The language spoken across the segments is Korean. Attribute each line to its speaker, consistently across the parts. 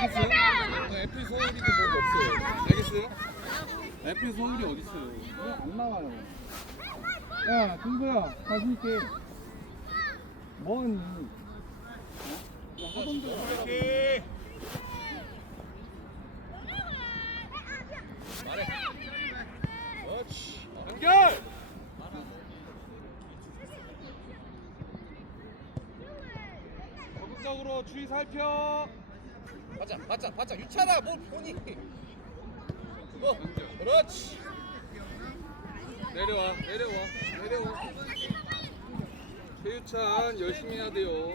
Speaker 1: 알겠어요? 어, 애플 서울이도 뭐 없어요. 알겠어요? 애플 서울이 어디 있어요?
Speaker 2: 왜안 나와요? 야, 준서야, 자신 있게. 뭐하니? 어? 야, 하던데.
Speaker 1: 말해. 그렇지. 연결. 적극적으로 주의 살펴.
Speaker 3: 맞자 맞자 맞자 유찬아 뭐 보니 어 그렇지.
Speaker 1: 내려와, 내려와, 내려와. 최유찬 열심히 해야 돼요.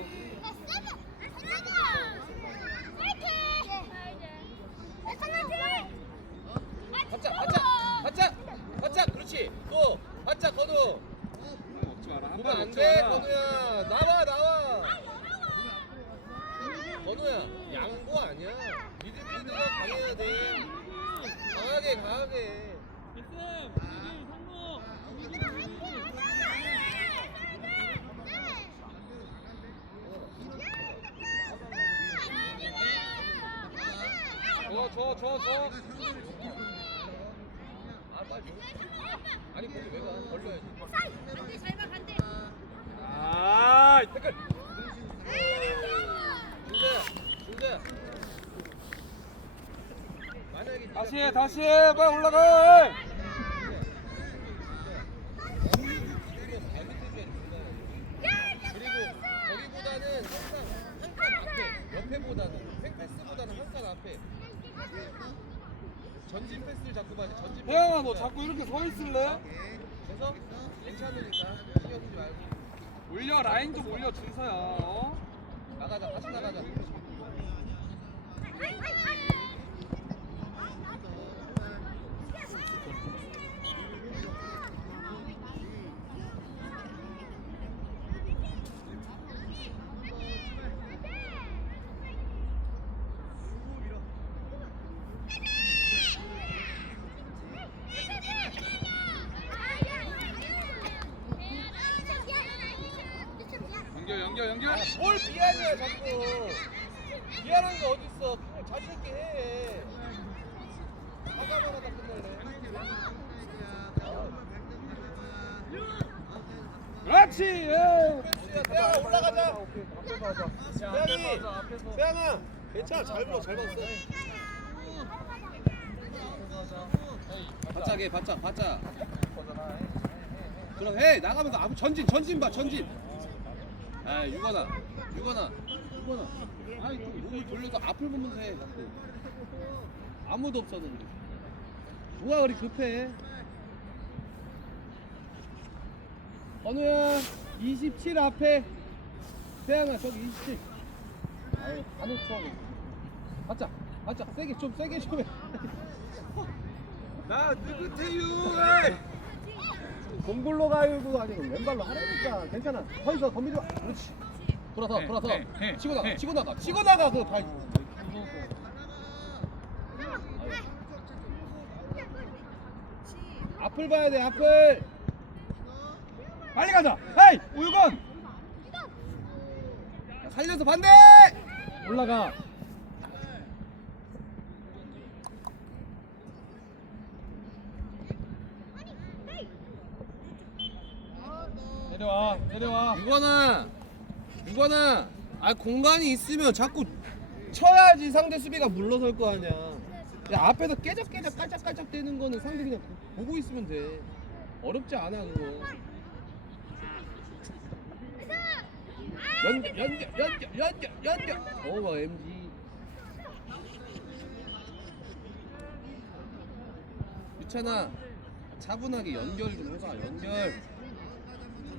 Speaker 3: 맞자 맞자 맞자 맞자 그렇지. 또 맞자 건우.
Speaker 1: 먹지 마라. 한
Speaker 3: 보면 안돼. 건우야. 나와 나와. 건우야 아니야 미드필드가 강해야 돼 강하게 강하게
Speaker 1: 저, 저, 저, 저.
Speaker 3: 아 빨리 줘. 아니 거기 왜가 걸려야지
Speaker 1: 아,
Speaker 3: 댓글 준서야 준서야 만약에 네가
Speaker 1: 다시 해, 다시 해. 빨리 올라가.
Speaker 3: 그리고 거기보다는 항상 한 칸 앞에 옆에보다는 횡패스보다는 한 칸 앞에 전진 패스를 자꾸 돼 전진
Speaker 1: 혜영아, 너. 자꾸 이렇게 서 있을래?
Speaker 3: 그래서 괜찮으니까 신경 쓰지 말고
Speaker 1: 올려, 라인 좀 올려, 준서야. 어?
Speaker 3: 나가자 다시 나가자
Speaker 1: 연결, 연결, 연결.
Speaker 3: 아, 뭘 미안해 자꾸. 미안한 게 어딨어. 그냥 자신 있게 해. 사과만 하다 끝날래.
Speaker 1: 그렇지. 예.
Speaker 3: 수야 태양아 올라가자. 태양이 태양아 괜찮아. 잘 불어 잘 봤어. 바짝해 바짝 바짝. 그럼 해 나가면서 아무 전진 전진 봐 전진. 아 유건아 유건아 유건아 아이 또 몸을 돌려서 앞을 보면서 해 자꾸. 아무도 없었는데 뭐가 그리 급해? 건우야 27 앞에. 태양아 저기 27 아유 반응 처음에 바짝 바짝 세게 좀 세게 좀 해.
Speaker 1: 나 느긋해요.
Speaker 2: 동굴로 가요도 아니고 왼발로 하라니까. 괜찮아. 서 있어, 더 밀어. 그렇지.
Speaker 3: 돌아서
Speaker 1: 해,
Speaker 3: 돌아서
Speaker 1: 해, 해,
Speaker 3: 치고 나가
Speaker 1: 해.
Speaker 3: 치고 나가 치고 나가 그 발. 앞을 봐야 돼 앞을.
Speaker 1: 빨리 가자. 에이, 우유건.
Speaker 3: 야, 살려서 반대.
Speaker 2: 올라가.
Speaker 1: 내려와, 내려와.
Speaker 3: 유건아 유건아 아 공간이 있으면 자꾸 쳐야지 상대 수비가 물러설 거 아니야. 야 앞에서 깨작깨작 깔짝깔짝 대는 거는 상대 그냥 보- 보고 있으면 돼. 어렵지 않아 그거. 연결 연결 연결 연결 연결. 어와 MG. 유찬아 차분하게 연결 좀 해봐 연결.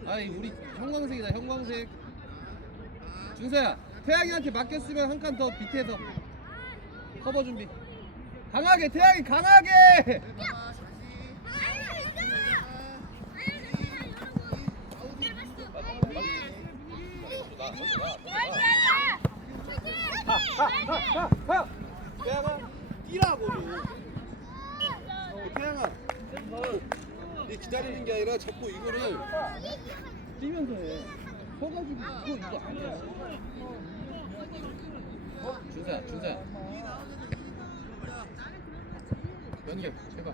Speaker 3: 아이 우리 형광색이다 형광색. 준서야 태양이한테 맡겼으면 한 칸 더 밑에서 커버 준비. 강하게 태양이 강하게. 준서야 준서야 연결 제발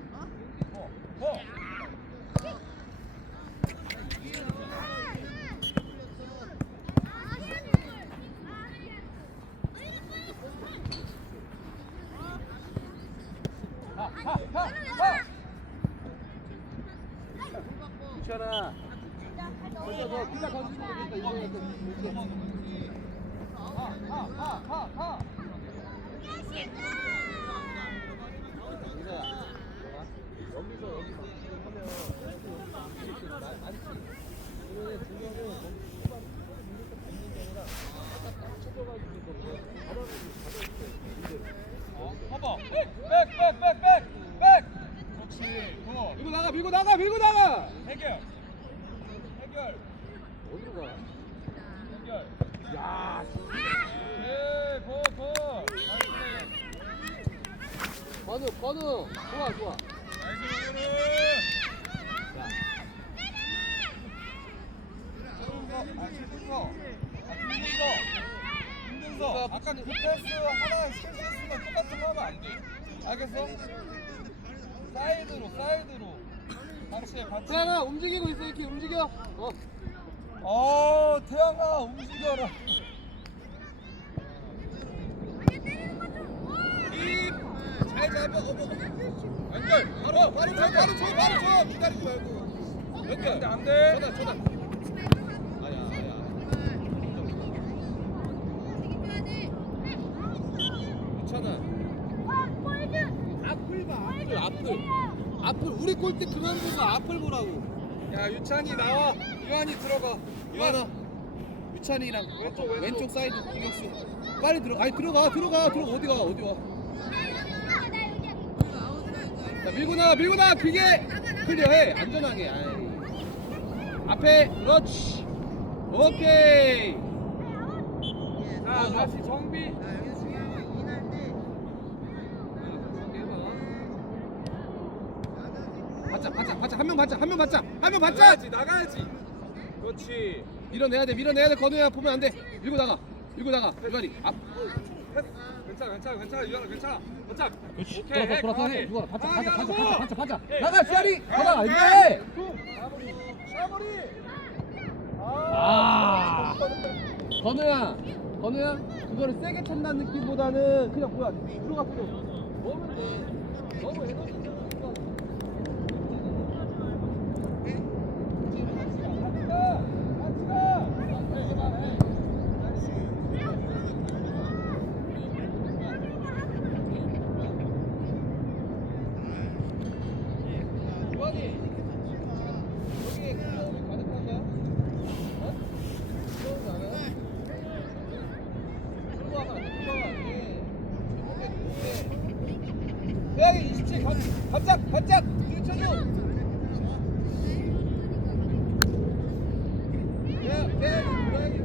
Speaker 2: 어.
Speaker 1: 어. 김문서 아까 그 패스 하나 실수했으면 똑같은 거 하면 안 돼. 알겠어? 사이드로 사이드로. 같이 해 같이
Speaker 2: 태양아 움직이고 있어. 이렇게 움직여. 어.
Speaker 1: 어 태양아 움직여라. 잘 잡아 어머 연결. 바로 바로 줘 바로 줘 바로 줘 기다리지 말고. 연결. 안돼. 쳐다 쳐다 아야 아야 괜찮아
Speaker 2: 앞을 봐 앞을 앞을 우리 골대 그만 보고 앞을 보라고.
Speaker 1: 야 유찬이 나와. 유한이 들어가. 유한아.
Speaker 3: 유찬이랑
Speaker 1: 왼쪽, 왼쪽.
Speaker 3: 사이드 공격수. 빨리 들어 아니 들어가 들어가 들어가. 어디 가 어디 와? 자, 밀고 나가 밀고 나가 그게 클리어해. 안전하게. 아이. 앞에 그렇지. 오케이.
Speaker 1: 자 다시 정비
Speaker 3: 받자 받자 받자. 한명 받자 한명 받자. 한명 받자!
Speaker 1: 나가야지 나가야지. 그렇지.
Speaker 3: 밀어내야 돼 밀어내야 돼. 건우야 보면 안돼. 밀고 나가 밀고 나가. 유관이. 앞
Speaker 1: 패스. 괜찮아 괜찮아 괜찮아 유한아 괜찮아. 괜찮아.
Speaker 2: 그렇지.
Speaker 1: 오케이
Speaker 2: 돌아서 돌아서 해
Speaker 1: 강하게.
Speaker 2: 누가 받자
Speaker 1: 강하게
Speaker 2: 받자 받자
Speaker 1: 하라고.
Speaker 2: 받자 받자. 받자
Speaker 1: 예.
Speaker 2: 나가 시아리.
Speaker 1: 예.
Speaker 2: 가라
Speaker 1: 예.
Speaker 2: 이제
Speaker 1: 샤머리.
Speaker 2: 아. 건우야 건우야 그거를 세게 찬다는 느낌보다는 그냥 뭐야 들어가 넣으면 돼 너무 에너지 있는 거
Speaker 3: 유관이 여기에 귀여움이 가득한가? 어? 귀여움이 안 해? 들고 와봐 들고 와봐 이게 몸에 몸에 태양이 27 가, 바짝 바짝 들쳐줘 태양 태양이 태양이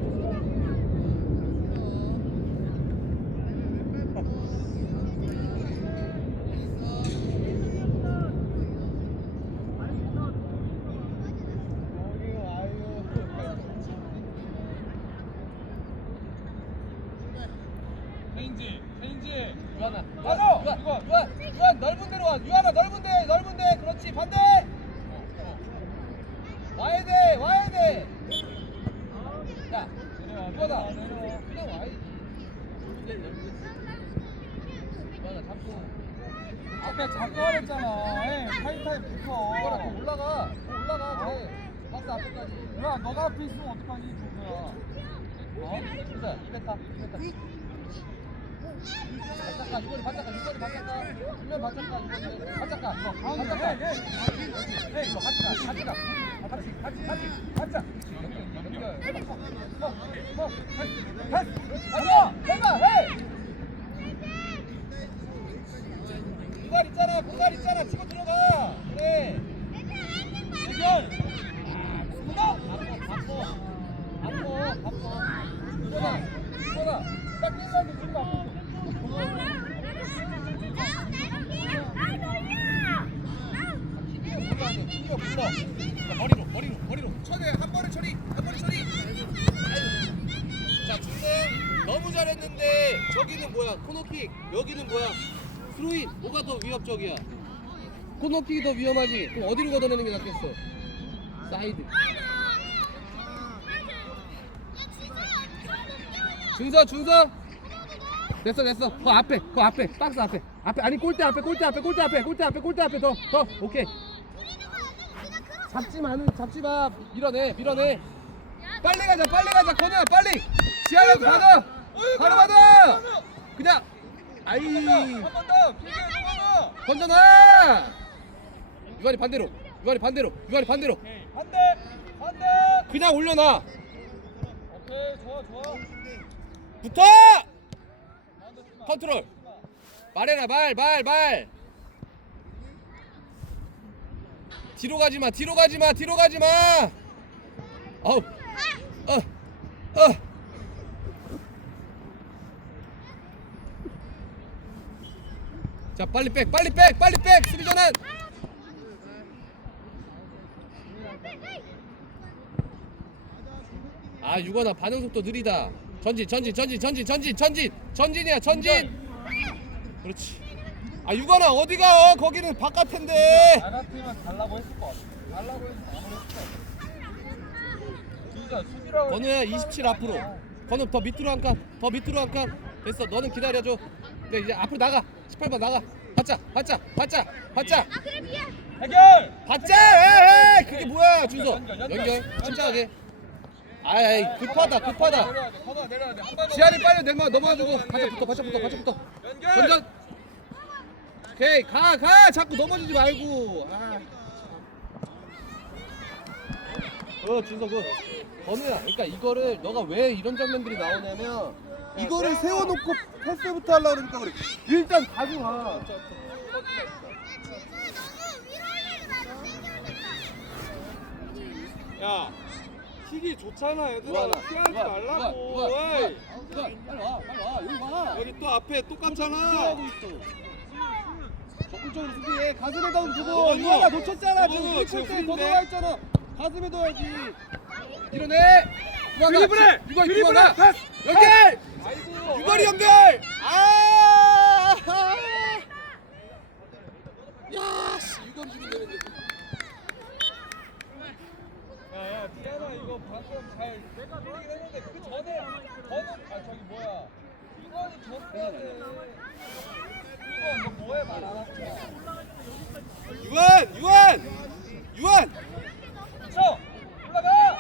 Speaker 1: 체인지 체인지
Speaker 3: 유한아
Speaker 1: 맞아!
Speaker 3: 유한
Speaker 1: 이거.
Speaker 3: 유한 유한 넓은 데로 와 유한아 넓은 데 넓은 데 그렇지 반대 와야 돼 와야 돼야
Speaker 1: 내려와
Speaker 3: 유한아
Speaker 1: 내려와 내려와
Speaker 3: 그냥 와야지 유한아 잡고
Speaker 1: 앞에 자꾸 하랬잖아 에이 타임타임
Speaker 3: 유한아 더
Speaker 1: 붙어
Speaker 3: 올라가 더 올라가 박스 앞에까지.
Speaker 1: 야 너가 앞에 있으면 어떡하니 누구야.
Speaker 3: 어? 진짜 200가 200가 바짝 가 이거는 바짝 가 이거는 바짝가. 분명 바짝 가 이거는 바짝 가. 이거
Speaker 1: 가운데
Speaker 3: 바짝가.
Speaker 1: 헤이 헤이 헤이
Speaker 3: 이거 같이 가 같이 가.
Speaker 1: 같이 같이 같이 가자
Speaker 3: 연결
Speaker 1: 뭐 패스 패스
Speaker 3: 가자 해봐 해. 공간 있잖아 공간 있잖아. 치고 들어가 그래 연결 바꿔 바꿔 바꿔 바꿔 들어가 들어가 딱 뛴다는데 지금 바꿔 뛰어 불러 머리로 머리로 머리로 처리 한 번에 처리 한 번에 처리 자 중생 너무 잘했는데 저기는 뭐야 코너킥 여기는 뭐야 스로인 뭐가 더 위 협적이야 코너킥이 더 위험하지. 그럼 어디로 걷어내는 게 낫겠어? 사이드. 준서 준서. 됐어 됐어. 그 앞에 그 앞에 박스 앞에 앞에 아니 골대 앞에 골대 앞에 골대 앞에 골대 앞에 골대 앞에 더 더 오케이. 잡지 마 잡지 마 밀어내 밀어내. 빨리 가자 빨리 가자 건우야 빨리. 지하로 받아 바로 받아. 그냥 아이.
Speaker 1: 한번더 길게 동원아
Speaker 3: 던져놔! 유관이 반대로 유관이 반대로 유관이 반대로.
Speaker 1: 반대 반대.
Speaker 3: 그냥 올려놔.
Speaker 1: 오케이 좋아 좋아.
Speaker 3: 붙어! 컨트롤. 말해라 말 말 말. 뒤로 가지 마 뒤로 가지 마 뒤로 가지 마. 어우 어 어 자 빨리 백 빨리 백 빨리 백! 수비 전환 아 유건아 반응 속도 느리다. 전진 전진 전진 전진 전진 전진! 전진이야 전진! 그렇지. 아 유건아 어디가? 거기는 바깥인데!
Speaker 1: 나 같으면 달라고 했을 것 같아 달라고
Speaker 3: 건우야 27 앞으로. 건우 더 밑으로 한칸더 밑으로 한칸. 됐어 너는 기다려줘. 네 이제 앞으로 나가 18번 나가. 받자 받자 받자 받자.
Speaker 1: 해결!
Speaker 3: 받자 에이, 그게 뭐야 준서.
Speaker 1: 연결, 연결,
Speaker 3: 연결
Speaker 1: 연결.
Speaker 3: 침착하게. 아이 급하다 급하다.
Speaker 1: 내려야 돼 건우야 내려야 돼. 한발
Speaker 3: 지한이 빨리 내마 넘어가지고. 바짝붙어 바짝붙어 바짝붙어.
Speaker 1: 연결.
Speaker 3: 전전 오케이 가 가. 자꾸 넘어지지 말고. 아. 어 준서 그 건우야 그러니까 이거를 너가 왜 이런 장면들이 나오냐면 이거를 세워놓고 패스부터 하려고 그러니까 그래. 일단 가져가.
Speaker 1: 야 킥이 좋잖아 얘들아. 피하지 말라고. 어이.
Speaker 3: 빨리 와 빨리 와 여기 와.
Speaker 1: 여기 또 앞에 똑같잖아.
Speaker 3: 하고 있어. 적극적으로 수비해. 가슴에 다 두고.
Speaker 1: 너무
Speaker 3: 유한아 놓쳤잖아
Speaker 1: 너무
Speaker 3: 지금 제때
Speaker 1: 후인데?
Speaker 3: 더 들어와 있잖아. 가슴에 둬야지. 밀어내. 유한아
Speaker 1: 드리블해!
Speaker 3: 유관
Speaker 1: 드리블해! 패스!
Speaker 3: 연결. 유관이 연결. 아. 야 씨 유관 주면 되는데.
Speaker 1: 야야 디아나 이거 방금 잘 흘리긴 했는데 그 전에 건우 아 저기 뭐야. 이건이 줬어야 돼 이건 너 뭐해 말안 하고
Speaker 3: 유한 유한 유한
Speaker 1: 쳐 올라가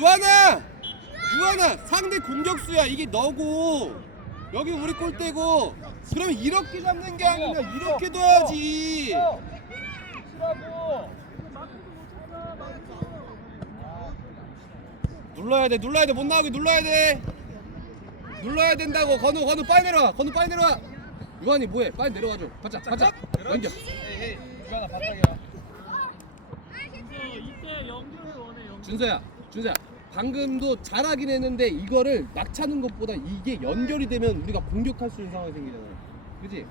Speaker 3: 유한아! 유한아 상대 공격수야. 이게 너고. 여기 우리 골대고. 그러면 이렇게 잡는 게 아니라 이렇게 둬야지. 눌러야 돼 눌러야 돼. 못 나오게 눌러야 돼. 눌러야 된다고. 건우 건우 빨리 내려와. 건우 빨리 내려와. 유한이 뭐해? 빨리 내려와줘. 가자 가자.
Speaker 1: 에이 이거나 바닥이야.
Speaker 3: 준서야 준서야 방금도 잘하긴 했는데 이거를 막 차는 것보다 이게 연결이 되면 우리가 공격할 수 있는 상황이 생기잖아 그지?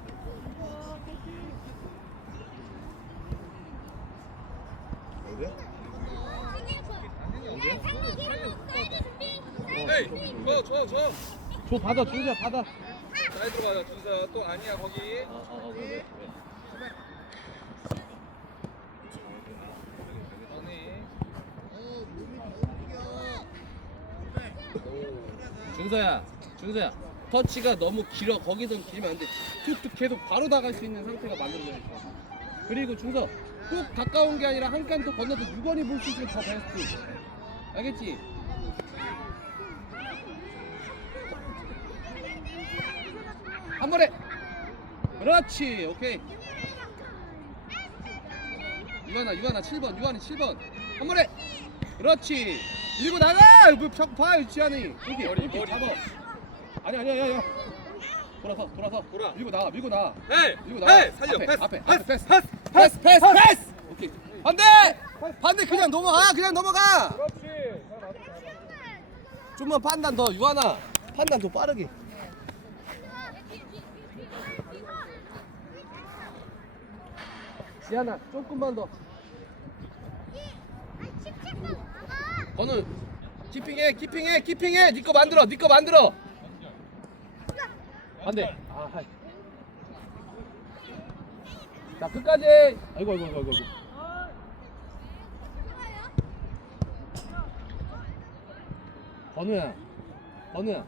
Speaker 1: 에이 이거 줘줘
Speaker 3: 줘 받아 준서야 받아.
Speaker 1: 사이드로 가자 준서야 또 아니야 거기.
Speaker 3: 어어어 그래
Speaker 1: 아니
Speaker 3: 준서야, 준서야, 터치가 너무 길어. 거기선 길면 안 돼. 툭툭 계속 바로 나갈 수 있는 상태가 만들어져야 돼. 그리고 준서, 꼭 가까운 게 아니라 한 칸 더 건너서 6원이 볼 수 있으면 더 베스트. 알겠지? 한 번에. 그렇지. 오케이. 유한아, 유한아 7번, 유한이 7번. 한 번에. 그렇지. 밀고 나가. 뭐 자꾸 봐, 지한이. 여기,
Speaker 1: 머리,
Speaker 3: 이렇게
Speaker 1: 머리.
Speaker 3: 잡아. 아니 아니 아니 아니. 돌아서, 돌아서.
Speaker 1: 돌아.
Speaker 3: 밀고 나가, 밀고 나가.
Speaker 1: 에이
Speaker 3: 밀고 나가.
Speaker 1: 에이 살려
Speaker 3: 앞에,
Speaker 1: 패스
Speaker 3: 앞에,
Speaker 1: 패스
Speaker 3: 앞에 패스.
Speaker 1: 패스
Speaker 3: 패스, 패스, 패스. 오케이. 반대. 반대 그냥 넘어가, 그냥 넘어가.
Speaker 1: 그렇지
Speaker 3: 좀만 판단 더, 유한아. 판단 더 빠르게. 지한아, 조금만 더. 건우 키핑해 키핑해 키핑해! 니거 만들어 니거 만들어! 안돼 아, 하이. 자 끝까지. 아이고 아이고 아이고 아이고. 건우야 건우야.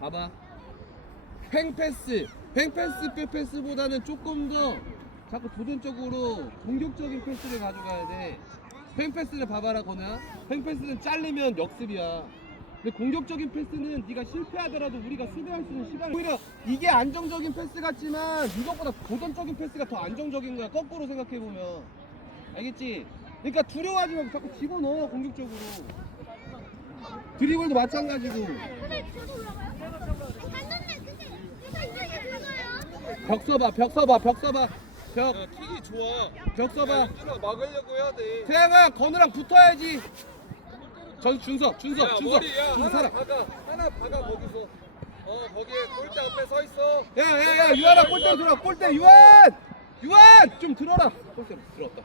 Speaker 3: 봐봐. 횡패스 횡패스 빼패스보다는 조금 더 자꾸 도전적으로 공격적인 패스를 가져가야 돼 횡 패스를 봐봐라 건우야 횡패스는 잘리면 역습이야. 근데 공격적인 패스는 네가 실패하더라도 우리가 수비할 수 있는 시간을 오히려 이게 안정적인 패스 같지만 이것보다 도전적인 패스가 더 안정적인 거야 거꾸로 생각해보면. 알겠지? 그러니까 두려워하지 말고 자꾸 집어넣어 공격적으로. 드리블도 마찬가지고. 벽 서봐 벽 서봐 벽 서봐 벽.
Speaker 1: 야, 킥이 좋아.
Speaker 3: 벽 서봐.
Speaker 1: 윤준아 막으려고 해야 돼.
Speaker 3: 태양아 건우랑 붙어야지. 전 준석 준석
Speaker 1: 야,
Speaker 3: 준석.
Speaker 1: 머리, 야,
Speaker 3: 준석
Speaker 1: 하나
Speaker 3: 살아.
Speaker 1: 박아. 하나 박아, 거기서. 어, 거기에 골대 앞에 서 있어.
Speaker 3: 야 야 야 유한아 골대 들어 골대 유한! 유한! 좀 들어라. 골대 들어왔다